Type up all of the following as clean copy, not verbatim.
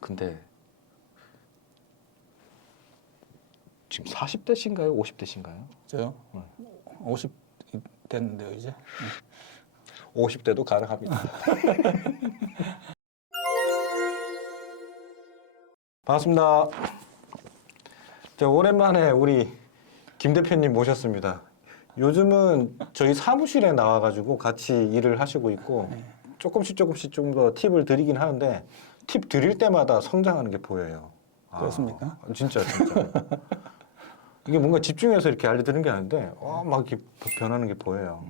근데 지금 40대신가요? 50대신가요? 저요? 50 됐는데요, 이제. 50대도 가능합니다. 반갑습니다. 자, 오랜만에 우리 김 대표님 모셨습니다. 요즘은 저희 사무실에 나와가지고 같이 일을 하시고 있고 조금씩 좀 더 팁을 드리긴 하는데 팁 드릴 때마다 성장하는 게 보여요. 그렇습니까? 진짜. 이게 뭔가 집중해서 이렇게 알려드리는 게 아닌데 막 이렇게 변하는 게 보여요.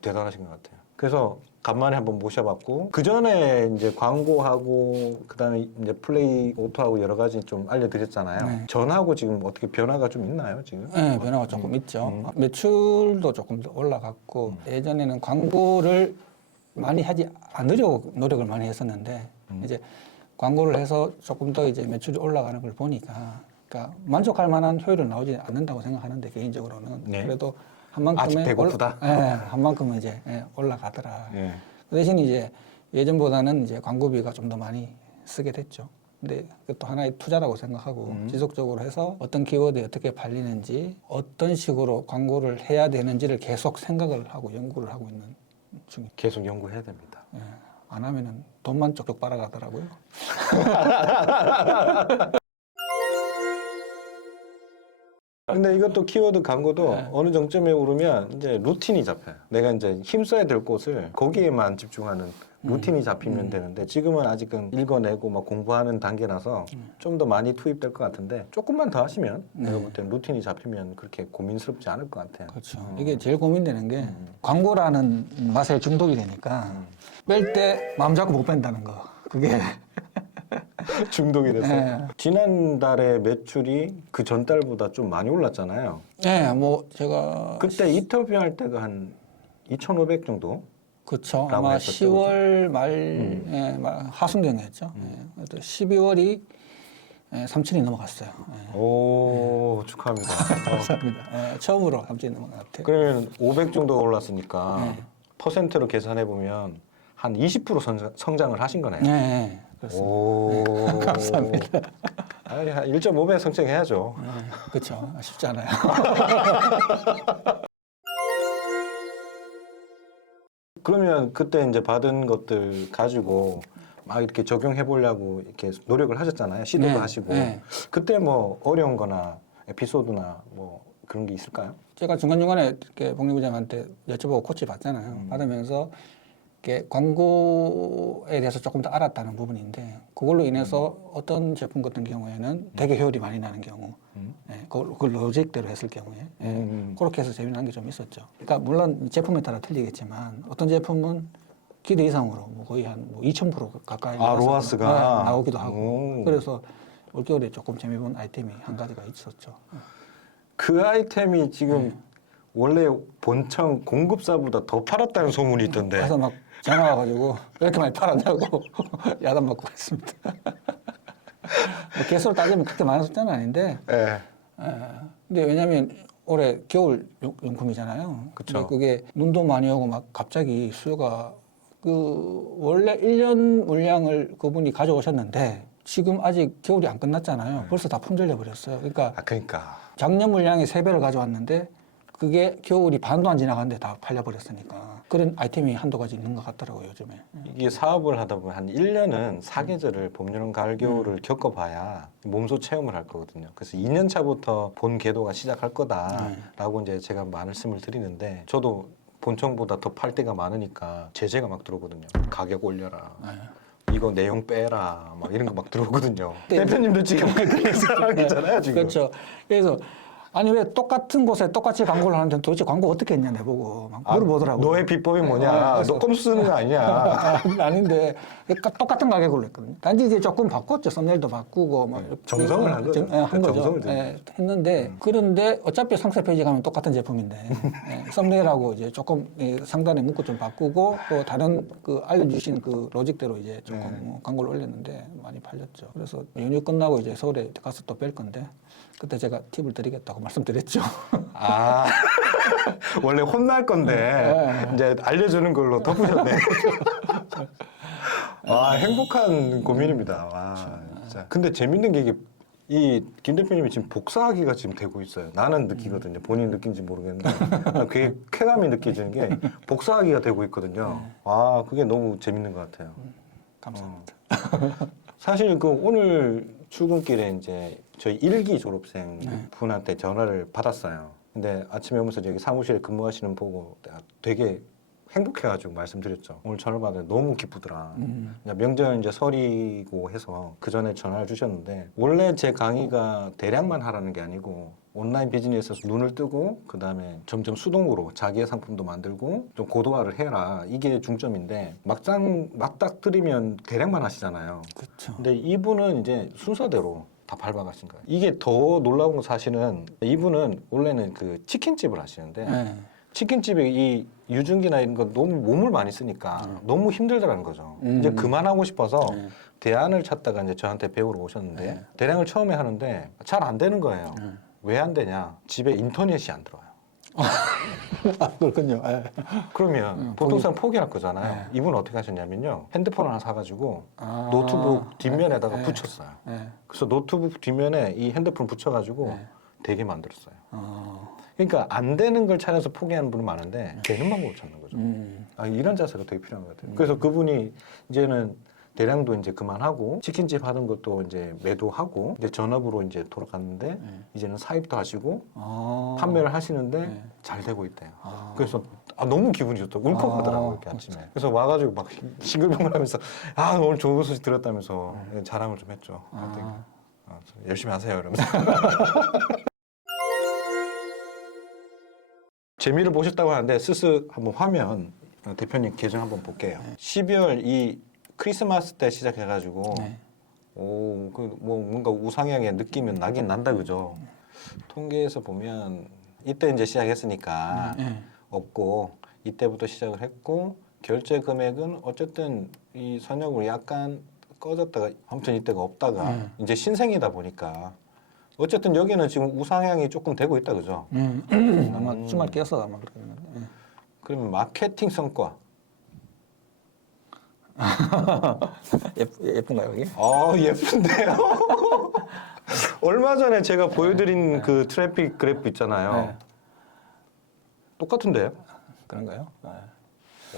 대단하신 것 같아요. 그래서 간만에 한번 모셔봤고 그 전에 이제 광고하고 그다음에 이제 플레이 오토하고 여러 가지 좀 알려드렸잖아요. 네. 전하고 지금 어떻게 변화가 좀 있나요 지금? 네, 변화가 조금 있죠. 매출도 조금 더 올라갔고 예전에는 광고를 많이 하지 않으려고 노력을 많이 했었는데 이제 광고를 해서 조금 더 이제 매출이 올라가는 걸 보니까 그러니까 만족할 만한 효율은 나오지 않는다고 생각하는데 개인적으로는 네. 그래도 한 만큼의 아직 배고프다? 한 만큼은 이제 올라가더라. 예. 그 대신 이제 예전보다는 이제 광고비가 좀 더 많이 쓰게 됐죠. 근데 그것도 하나의 투자라고 생각하고 지속적으로 해서 어떤 키워드에 어떻게 팔리는지 어떤 식으로 광고를 해야 되는지를 계속 생각을 하고 연구를 하고 있는 중입니다. 계속 연구해야 됩니다. 예, 안 하면은 돈만 쪽쪽 빨아가더라고요. 근데 이것도 키워드 광고도 어느 정점에 오르면 이제 루틴이 잡혀요. 내가 이제 힘써야 될 곳을 거기에만 집중하는 루틴이 잡히면 되는데 지금은 아직은 읽어내고 막 공부하는 단계라서 좀 더 많이 투입될 것 같은데 조금만 더 하시면 내가 볼 때는 루틴이 잡히면 그렇게 고민스럽지 않을 것 같아요. 그렇죠. 이게 제일 고민되는 게 광고라는 맛에 중독이 되니까 뺄 때 마음 잡고 못 뺀다는 거. 그게 중독이 됐어요. 네. 지난달에 매출이 그 전달보다 좀 많이 올랐잖아요. 네, 뭐 제가 그때 인터뷰할 때가 한 2,500 정도? 그렇죠. 라고 아마 했었죠, 10월 말 하순경이었죠. 또 12월이 3천이 넘어갔어요. 오, 축하합니다. 감사합니다. 처음으로 3천이 넘어간 것 같아요. 그러면 500 정도 올랐으니까 퍼센트로 계산해 보면 한 20% 성장을 하신 거네요. 네, 그렇습니다. 오, 감사합니다. 아니, 한 1.5배 성장해야죠. 그렇죠. 쉽지 않아요. 그러면 그때 이제 받은 것들 가지고 막 이렇게 적용해 보려고 이렇게 노력을 하셨잖아요. 시도도 네, 하시고. 네. 그때 뭐 어려운 거나 에피소드나 뭐 그런 게 있을까요? 제가 중간중간에 이렇게 복리부장한테 여쭤보고 코치 받잖아요. 받으면서 이렇게 광고에 대해서 조금 더 알았다는 부분인데 그걸로 인해서 어떤 제품 같은 경우에는 되게 효율이 많이 나는 경우 그걸 로직대로 했을 경우에 그렇게 해서 재미난 게 좀 있었죠. 그러니까 물론 제품에 따라 틀리겠지만 어떤 제품은 기대 이상으로 뭐 거의 한 2000% 가까이 로아스가 나오기도 하고 그래서 올겨울에 조금 재미본 아이템이 한 가지가 있었죠. 그 아이템이 지금 원래 본청 공급사보다 더 팔았다는 소문이 있던데. 그래서 막 전화 와가지고 왜 이렇게 많이 팔았냐고 야단 맞고 했습니다. 뭐 개수로 따지면 그렇게 많은 숫자는 아닌데 예. 근데 왜냐하면 올해 겨울 용품이잖아요. 그쵸. 근데 그게 눈도 많이 오고 막 갑자기 수요가 그 원래 1년 물량을 그분이 가져오셨는데 지금 아직 겨울이 안 끝났잖아요. 벌써 다 품절돼 버렸어요. 그러니까 그러니까. 작년 물량의 3배를 가져왔는데 그게 겨울이 반도 안 지나갔는데 다 팔려버렸으니까 그런 아이템이 한두 가지 있는 것 같더라고요 요즘에. 이게 사업을 하다 보면 한 1년은 사계절을 봄, 여름, 가을, 겨울을 겪어봐야 몸소 체험을 할 거거든요. 그래서 2년 차부터 본 궤도가 시작할 거다라고 이제 제가 말씀을 드리는데 저도 본청보다 더 팔 때가 많으니까 제재가 막 들어오거든요. 가격 올려라. 이거 내용 빼라. 막 이런 거 막 들어오거든요. 대표님도 지금 그런 상황이잖아요, 지금. 그렇죠. 그래서 아니 왜 똑같은 곳에 똑같이 광고를 하는데 도대체 광고 어떻게 했냐 내보고 막 물어보더라고요. 너의 비법이 뭐냐? 너 꼼수 쓰는 거 아니냐? 아닌데 그러니까 똑같은 가격으로 했거든요. 단지 이제 조금 바꿨죠. 썸네일도 바꾸고 막 정성을 한 거죠. 한 거죠. 정성을 들인 했는데 그런데 어차피 상세 페이지 가면 똑같은 제품인데 썸네일하고 이제 조금 상단에 문구 좀 바꾸고 또 다른 그 알려주신 그 로직대로 이제 조금 광고를 올렸는데 많이 팔렸죠. 그래서 연휴 끝나고 이제 서울에 가서 또 뺄 건데 그때 제가 팁을 드리겠다고 말씀드렸죠. 아, 원래 혼날 건데 이제 알려주는 걸로 덮으셨네. 와, 행복한 고민입니다. 와, 진짜. 근데 재밌는 게 이게 이 김 대표님이 지금 복사하기가 지금 되고 있어요. 나는 느끼거든요. 본인 느낀지 모르겠는데 그게 쾌감이 느껴지는 게 복사하기가 되고 있거든요. 와, 그게 너무 재밌는 것 같아요. 감사합니다. 사실 그 오늘 출근길에 이제 저희 1기 졸업생 분한테 전화를 받았어요. 근데 아침에 오면서 여기 사무실에 근무하시는 보고 내가 되게 행복해가지고 말씀드렸죠. 오늘 전화 받았는데 너무 기쁘더라. 그냥 명절 이제 설이고 해서 그 전에 전화를 주셨는데 원래 제 강의가 대량만 하라는 게 아니고 온라인 비즈니스에서 눈을 뜨고 그 다음에 점점 수동으로 자기의 상품도 만들고 좀 고도화를 해라 이게 중점인데 막상 맞닥뜨리면 대량만 하시잖아요. 그렇죠. 근데 이분은 이제 순서대로 다 밟아가신 거예요. 이게 더 놀라운 건 사실은 이분은 원래는 그 치킨집을 하시는데 네. 치킨집에 이 유증기나 이런 거 너무 몸을 많이 쓰니까 너무 힘들더라는 거죠. 이제 그만하고 싶어서 네. 대안을 찾다가 이제 저한테 배우러 오셨는데 네. 대량을 처음에 하는데 잘 안 되는 거예요. 왜 안 되냐? 집에 인터넷이 안 들어와요. 아, 그렇군요. 예. 그러면 보통 사람 포기할 거잖아요. 이분은 어떻게 하셨냐면요. 핸드폰 하나 사가지고 아, 노트북 뒷면에다가 네. 붙였어요. 예. 그래서 노트북 뒷면에 이 핸드폰 붙여가지고 네. 되게 만들었어요. 어, 그러니까 안 되는 걸 찾아서 포기하는 분은 많은데 되는 방법을 찾는 거죠. 아, 이런 자세가 되게 필요한 것 같아요. 그래서 그분이 이제는 대량도 이제 그만하고 치킨집 하던 것도 이제 매도하고 이제 전업으로 이제 돌아갔는데 이제는 사입도 하시고 아, 판매를 하시는데 네. 잘 되고 있대요. 아. 그래서 너무 기분이 좋다. 울컥하더라고요, 이렇게 아침에. 그래서 와가지고 막 싱글벙글하면서 오늘 좋은 소식 들었다면서 자랑을 좀 했죠. 그랬더니 열심히 하세요, 이러면서. 재미를 보셨다고 하는데 스스 한번 화면 대표님 계정 한번 볼게요. 12월 이 크리스마스 때 시작해가지고 네. 오, 그 뭐 뭔가 우상향의 느낌은 나긴 난다 그죠? 통계에서 보면 이때 이제 시작했으니까 네. 없고 이때부터 시작을 했고 결제 금액은 어쨌든 이 선역으로 약간 꺼졌다가 아무튼 이때가 없다가 이제 신생이다 보니까 어쨌든 여기는 지금 우상향이 조금 되고 있다 그죠? 아마 주말 깨서 아마 그러겠는데. 예. 그러면 마케팅 성과 예쁜가요, 여기? 예쁜데요? 얼마 전에 제가 보여드린 그 트래픽 그래프 있잖아요. 네. 똑같은데요? 그런가요? 네.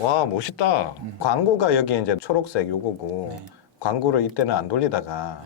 와, 멋있다. 광고가 여기 이제 초록색 요거고 네. 광고를 이때는 안 돌리다가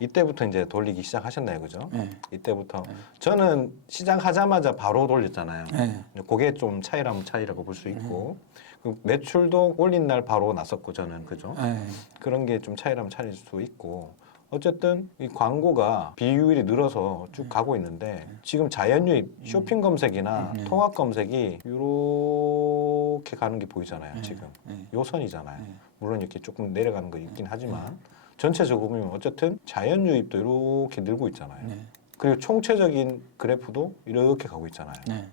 이때부터 이제 돌리기 시작하셨나요, 그죠? 네. 이때부터 저는 시작하자마자 바로 돌렸잖아요. 네. 그게 좀 차이라고 볼 수 있고 그 매출도 올린 날 바로 났었고 저는 그죠? 네. 그런 게 좀 차이라면 차일 수 있고 어쨌든 이 광고가 비율이 늘어서 쭉 가고 있는데 지금 자연유입 쇼핑 검색이나 통합 검색이 이렇게 가는 게 보이잖아요 지금 요 선이잖아요. 물론 이렇게 조금 내려가는 거 있긴 하지만 전체적으로 보면 어쨌든 자연유입도 이렇게 늘고 있잖아요. 네. 그리고 총체적인 그래프도 이렇게 가고 있잖아요. 네.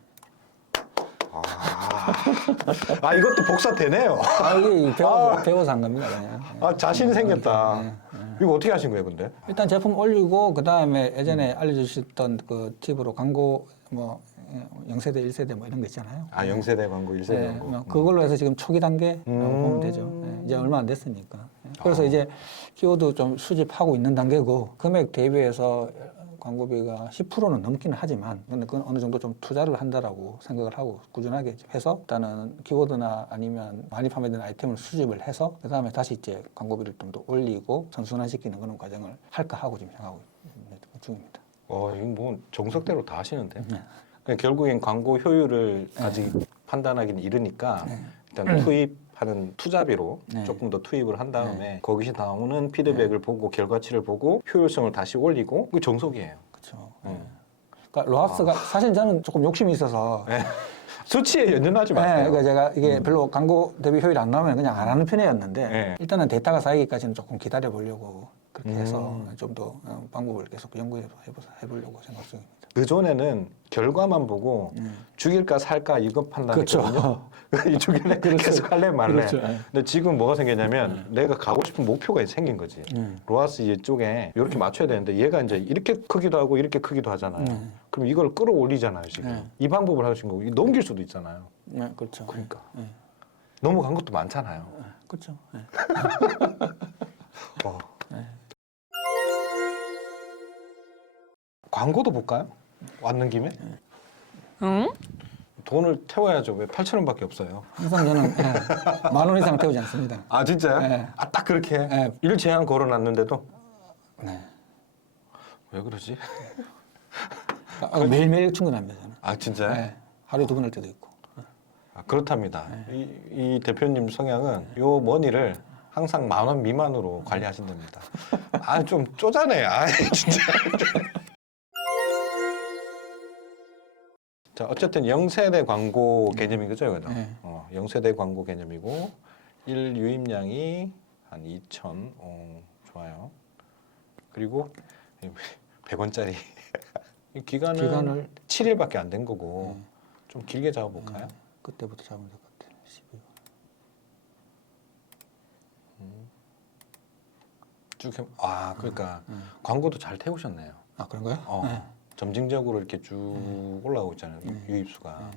이것도 복사 되네요. 이게 배워서 한 겁니다, 그냥. 자신이 생겼다. 이거 어떻게 하신 거예요, 근데? 일단 제품 올리고 그 다음에 예전에 알려주셨던 그 팁으로 광고 뭐 0세대, 1세대 뭐 이런 거 있잖아요. 0세대 광고, 1세대 네, 광고. 뭐 그걸로 해서 지금 초기 단계라고 보면 되죠. 네, 이제 얼마 안 됐으니까. 그래서 이제 키워드 좀 수집하고 있는 단계고 금액 대비해서 광고비가 10%는 넘기는 하지만 근데 그건 어느 정도 좀 투자를 한다라고 생각을 하고 꾸준하게 해서 일단은 키워드나 아니면 많이 판매되는 아이템을 수집을 해서 그 다음에 다시 이제 광고비를 좀 더 올리고 선순환시키는 그런 과정을 할까 하고 지금 생각하고 있는 중입니다. 이거 뭐 정석대로 다 하시는데. 그러니까 결국엔 광고 효율을 아직 판단하기는 이르니까 일단 투입하는 투자비로 네. 조금 더 투입을 한 다음에 거기서 나오는 피드백을 보고 결과치를 보고 효율성을 다시 올리고 그 정석이에요. 그렇죠. 그러니까 로하스가 사실 저는 조금 욕심이 있어서 수치에 연연하지 네, 마세요. 그러니까 제가 이게 별로 광고 대비 효율이 안 나오면 그냥 안 하는 편이었는데 네. 일단은 데이터가 쌓이기까지는 조금 기다려 보려고 그렇게 해서 좀 더 방법을 계속 연구해 보려고 생각 중입니다. 그 전에는 결과만 보고 죽일까 살까 이거 판단했거든요. 이 죽일래 계속 할래 말래. 그렇죠. 근데 지금 뭐가 생겼냐면 내가 가고 싶은 목표가 생긴 거지. 로하스 이쪽에 이렇게 맞춰야 되는데 얘가 이제 이렇게 크기도 하고 이렇게 크기도 하잖아요. 그럼 이걸 끌어올리잖아요 지금. 이 방법을 하신 거고 이거 넘길 수도 있잖아요. 네, 그렇죠. 그러니까 넘어간 것도 많잖아요. 그렇죠. 예. 어. 광고도 볼까요? 왔는 김에? 응? 돈을 태워야죠. 왜 8,000원밖에 없어요? 항상 저는 10,000원 이상 태우지 않습니다. 아 진짜요? 네. 아 딱 그렇게 네. 일 제한 걸어놨는데도 네. 왜 그러지? 매일매일 충전합니다. 저는. 아 진짜요? 네. 하루에 2번 할 때도 있고. 아, 그렇답니다. 네. 이 대표님 성향은 요 머니를 항상 10,000원 미만으로 관리하신답니다. 아 좀 쪼잔해. 아 진짜. 자 어쨌든 0세대 광고 개념인 거죠, 이거는. 네. 0세대 광고 개념이고 1 유입량이 한 2,000. 좋아요. 그리고 100원짜리 기간을 7일밖에 안 된 거고 좀 길게 잡아볼까요? 그때부터 잡으면 될 것 같아요. 12월. 쭉 그러니까 광고도 잘 태우셨네요. 아 그런가요? 네. 점진적으로 이렇게 쭉 올라오고 있잖아요. 유입수가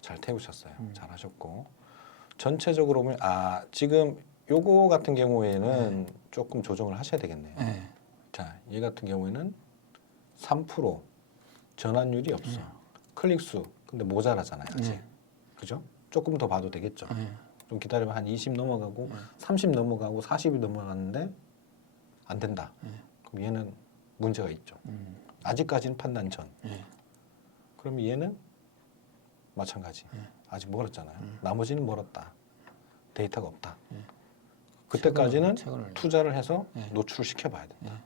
잘 태우셨어요. 잘 하셨고 전체적으로 보면 지금 요거 같은 경우에는 조금 조정을 하셔야 되겠네요. 네. 자, 얘 같은 경우에는 3% 전환율이 없어. 클릭수 근데 모자라잖아요. 아직. 그죠? 조금 더 봐도 되겠죠. 좀 기다리면 한 20 넘어가고 30 넘어가고 40이 넘어가는데 안 된다. 그럼 얘는 문제가 있죠. 아직까지는 판단 전. 그럼 얘는 마찬가지. 아직 멀었잖아요. 나머지는 멀었다. 데이터가 없다. 그때까지는 투자를 해서 노출을 시켜봐야 된다.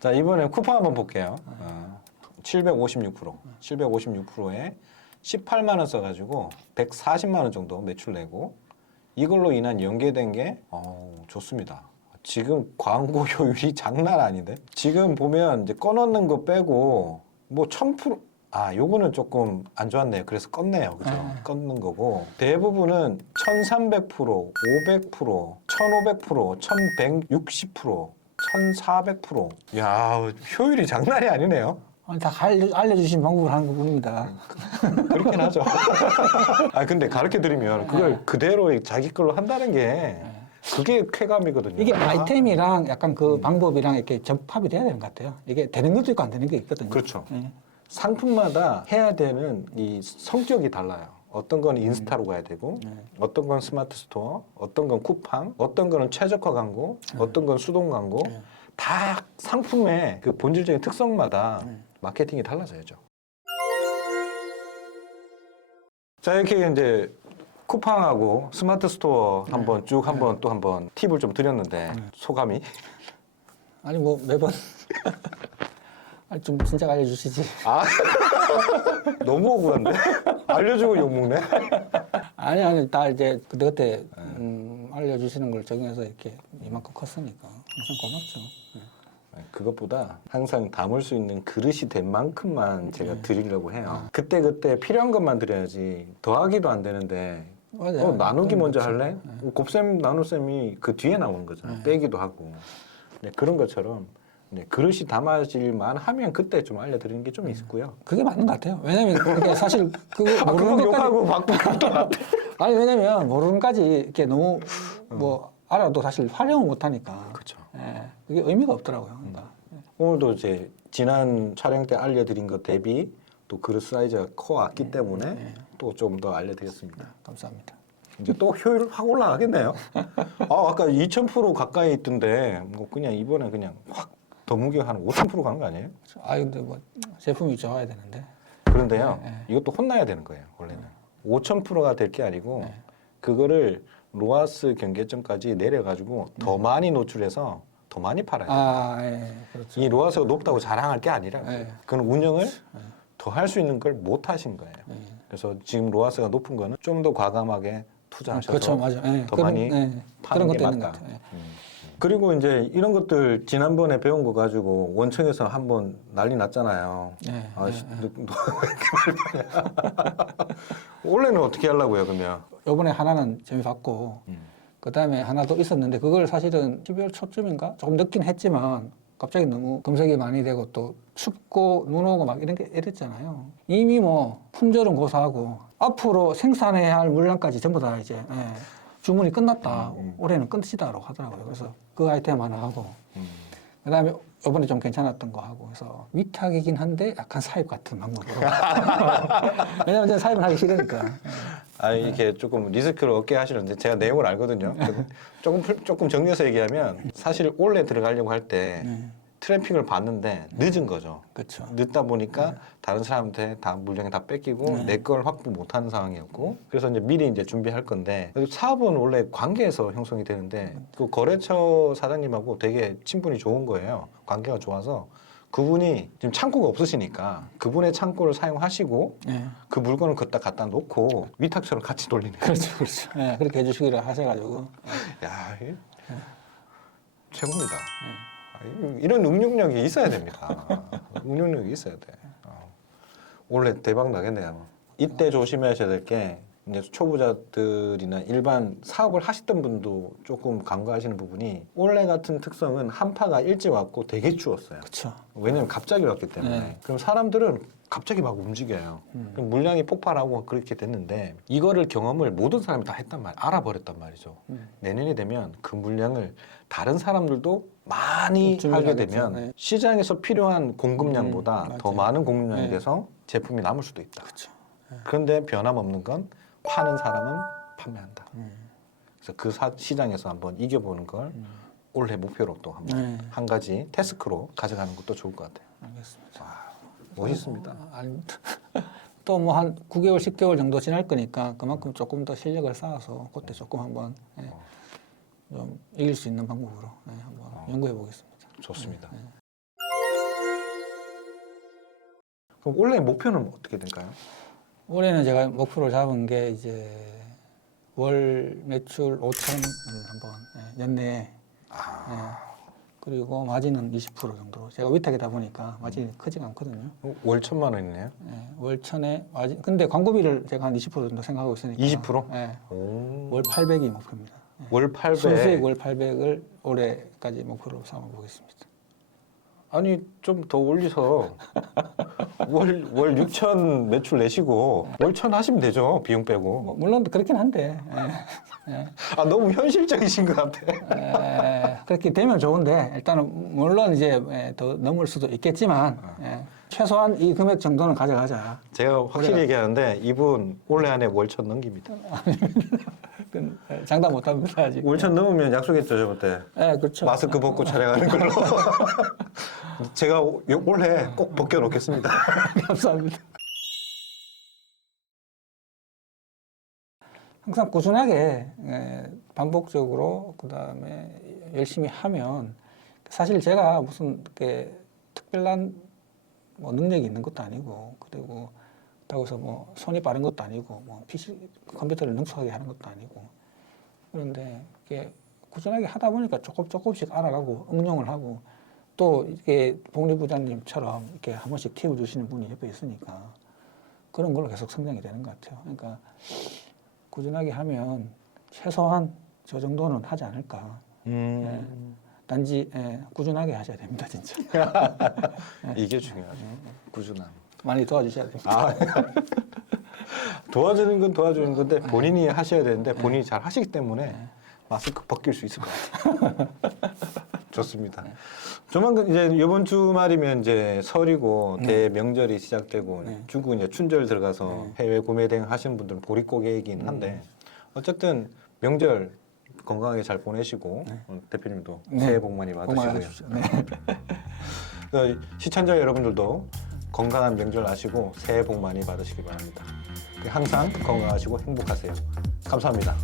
자 이번에 쿠팡 한번 볼게요. 756%, 756%에 18만 원 써가지고 140만 원 정도 매출 내고 이걸로 인한 연계된 게 좋습니다. 지금 광고 효율이 장난 아닌데? 지금 보면 이제 꺼놓는 거 빼고 뭐 1000%, 요거는 조금 안 좋았네요. 그래서 껐네요. 그죠? 껐는 거고. 대부분은 1300%, 500%, 1500%, 1160%, 1400%. 야, 효율이 장난이 아니네요. 다 알려주신 방법을 하는 것뿐입니다. 그렇긴 하죠. 근데 가르쳐 드리면 그걸 그대로 자기 걸로 한다는 게 그게 쾌감이거든요. 이게 아이템이랑 약간 그 방법이랑 이렇게 접합이 돼야 되는 것 같아요. 이게 되는 것도 있고 안 되는 게 있거든요. 그렇죠. 네. 상품마다 해야 되는 이 성격이 달라요. 어떤 건 인스타로 가야 되고, 어떤 건 스마트 스토어, 어떤 건 쿠팡, 어떤 거는 최저가 광고, 어떤 건 수동 광고. 다 상품의 그 본질적인 특성마다 마케팅이 달라져야죠. 자, 이렇게 이제 쿠팡하고 스마트 스토어 한번 쭉 또 한번 팁을 좀 드렸는데 소감이? 아니 뭐 매번 좀 진작 알려주시지. 너무 억울한데? 알려주고 욕먹네? 아니 다 이제 그때 알려주시는 걸 적용해서 이렇게 이만큼 컸으니까 항상 고맙죠. 그것보다 항상 담을 수 있는 그릇이 된 만큼만 제가 드리려고 해요. 그때 필요한 것만 드려야지 더하기도 안 되는데 맞아요. 나누기 먼저 할래? 곱셈 나눗셈이 그 뒤에 나오는 거잖아요. 빼기도 하고. 네, 그런 것처럼 그릇이 담아질만 하면 그때 좀 알려드리는 게 좀 있고요. 그게 맞는 것 같아요. 왜냐면 그게 사실 그거 모르는 그거 것까지 욕하고 바꾸고 것도 같아. 아니 왜냐면 모르는 까지 이렇게 너무 뭐 알아도 사실 활용을 못 하니까. 그렇죠. 그게 의미가 없더라고요. 그러니까. 오늘도 이제 지난 촬영 때 알려드린 것 대비 또 그릇 사이즈가 커왔기 때문에 또 좀 더 알려드렸습니다. 감사합니다. 이제 또 효율 확 올라가겠네요. 아까 2000% 가까이 있던데 뭐 그냥 이번에 그냥 확 더 무게 한 5000% 가는 거 아니에요? 근데 뭐 제품이 좋아야 되는데. 그런데요, 이것도 혼나야 되는 거예요. 원래는 5000%가 될 게 아니고 그거를 로아스 경계점까지 내려가지고 더 많이 노출해서 더 많이 팔아야 돼요. 그렇죠. 이 로아스가 높다고 자랑할 게 아니라 그건 운영을 더 할 수 있는 걸 못 하신 거예요. 그래서 지금 로아스가 높은 거는 좀 더 과감하게 투자하셔서 그렇죠, 맞아. 더 많이 파는 그런 게 것도 있는 맞다. 것 같아요. 그리고 이제 이런 것들 지난번에 배운 거 가지고 원청에서 한번 난리 났잖아요. 너 이렇게 많이 파냐? 원래는 어떻게 하려고요, 그러면? 요번에 하나는 재미봤고 그 다음에 하나 더 있었는데 그걸 사실은 12월 초쯤인가 조금 늦긴 했지만 갑자기 너무 검색이 많이 되고 또 춥고 눈 오고 막 이랬잖아요. 이미 뭐 품절은 고사하고 앞으로 생산해야 할 물량까지 전부 다 이제 주문이 끝났다. 올해는 끝이다라고 하더라고요. 그래서 그 아이템 하나 하고 그다음에 이번에 좀 괜찮았던 거 하고 그래서 위탁이긴 한데 약간 사입 같은 방법으로. 왜냐면 이제 사입은 하기 싫으니까. 아 이게 조금 리스크를 얻게 하시는데 제가 내용을 알거든요. 조금 정리해서 얘기하면 사실 올해 들어가려고 할 때 트래픽을 봤는데 늦은 거죠. 그렇죠. 늦다 보니까 다른 사람한테 다 물량이 다 뺏기고 내 걸 확보 못하는 상황이었고 그래서 이제 미리 이제 준비할 건데 사업은 원래 관계에서 형성이 되는데 그 거래처 사장님하고 되게 친분이 좋은 거예요. 관계가 좋아서 그분이 지금 창고가 없으시니까 그분의 창고를 사용하시고 그 물건을 갖다 놓고 위탁처럼 같이 돌리는 거예요. 그렇죠, 그렇죠. 네, 그렇게 해주시기를 하셔가지고. 야, 이게 최고입니다. 이런 응용력이 있어야 됩니다. 응용력이 있어야 돼. 원래 대박 나겠네요. 이때 조심하셔야 될 게 이제 초보자들이나 일반 사업을 하시던 분도 조금 간과하시는 부분이 올해 같은 특성은 한파가 일찍 왔고 되게 추웠어요. 그렇죠. 왜냐면 갑자기 왔기 때문에. 그럼 사람들은 갑자기 막 움직여요. 그럼 물량이 폭발하고 그렇게 됐는데 이거를 경험을 모든 사람이 다 했단 말이에요. 알아버렸단 말이죠. 내년이 되면 그 물량을 다른 사람들도 많이 하게 되면 네. 시장에서 필요한 공급량보다 더 맞아요. 많은 공급량이 돼서 제품이 남을 수도 있다. 그렇죠. 그런데 변함없는 건 파는 사람은 판매한다. 그래서 그 시장에서 한번 이겨보는 걸 올해 목표로 또 한번 한 가지 태스크로 가져가는 것도 좋을 것 같아요. 알겠습니다. 와, 멋있습니다. 또 뭐 한 9개월, 10개월 정도 지날 거니까 그만큼 조금 더 실력을 쌓아서 그때 조금 한번 좀 이길 수 있는 방법으로 한번 연구해 보겠습니다. 좋습니다. 그럼 올해 목표는 어떻게 될까요? 올해는 제가 목표를 잡은 게 이제 월 매출 5천을 한번 연내에 그리고 마진은 20% 정도. 제가 위탁이다 보니까 마진이 크지가 않거든요. 월 1,000만 원이네요. 월 천에 마진. 근데 광고비를 제가 한 20% 정도 생각하고 있으니까. 20%? 네. 오. 월 800이 목표입니다. 월 800. 순수익 월 800을 올해까지 목표로 삼아 보겠습니다. 아니 좀 더 올리서 월 6천 매출 내시고 월 1,000 하시면 되죠. 비용 빼고. 물론 그렇긴 한데. 아 너무 현실적이신 것 같아. 그렇게 되면 좋은데 일단은 물론 이제 더 넘을 수도 있겠지만 최소한 이 금액 정도는 가져가자. 제가 확실히 얘기하는데 이분 올해 안에 월 1,000 넘깁니다. 장담 못합니다 아직. 월 1,000 넘으면 약속했죠 저번때. 네, 그렇죠. 마스크 벗고 촬영하는 걸로. 제가 올해 꼭 벗겨놓겠습니다. 감사합니다. 항상 꾸준하게 반복적으로 그다음에 열심히 하면 사실 제가 무슨 이렇게 특별한 뭐 능력이 있는 것도 아니고 그리고 그렇다고 해서 뭐 손이 빠른 것도 아니고 뭐 PC 컴퓨터를 능숙하게 하는 것도 아니고 그런데 이게 꾸준하게 하다 보니까 조금씩 알아가고 응용을 하고 또 이게 복리부장님처럼 이렇게 한 번씩 팁을 주시는 분이 옆에 있으니까 그런 걸로 계속 성장이 되는 것 같아요. 그러니까 꾸준하게 하면 최소한 저 정도는 하지 않을까. 단지 꾸준하게 하셔야 됩니다, 진짜. 이게 중요하죠. 꾸준함. 많이 도와주셔야 됩니다. 아, 도와주는 건 도와주는 건데 본인이 하셔야 되는데 본인이 잘 하시기 때문에 마스크 벗길 수 있을 것 같아요. 좋습니다. 조만간 이제 이번 주말이면 이제 설이고 대명절이 시작되고 중국 이제 춘절 들어가서 해외 구매 대행 하시는 분들은 보릿고개이긴 한데 어쨌든 명절 건강하게 잘 보내시고 대표님도 새해 복 많이 받으시고요. 시청자 여러분들도 건강한 명절 하시고 새해 복 많이 받으시기 바랍니다. 항상 건강하시고 행복하세요. 감사합니다.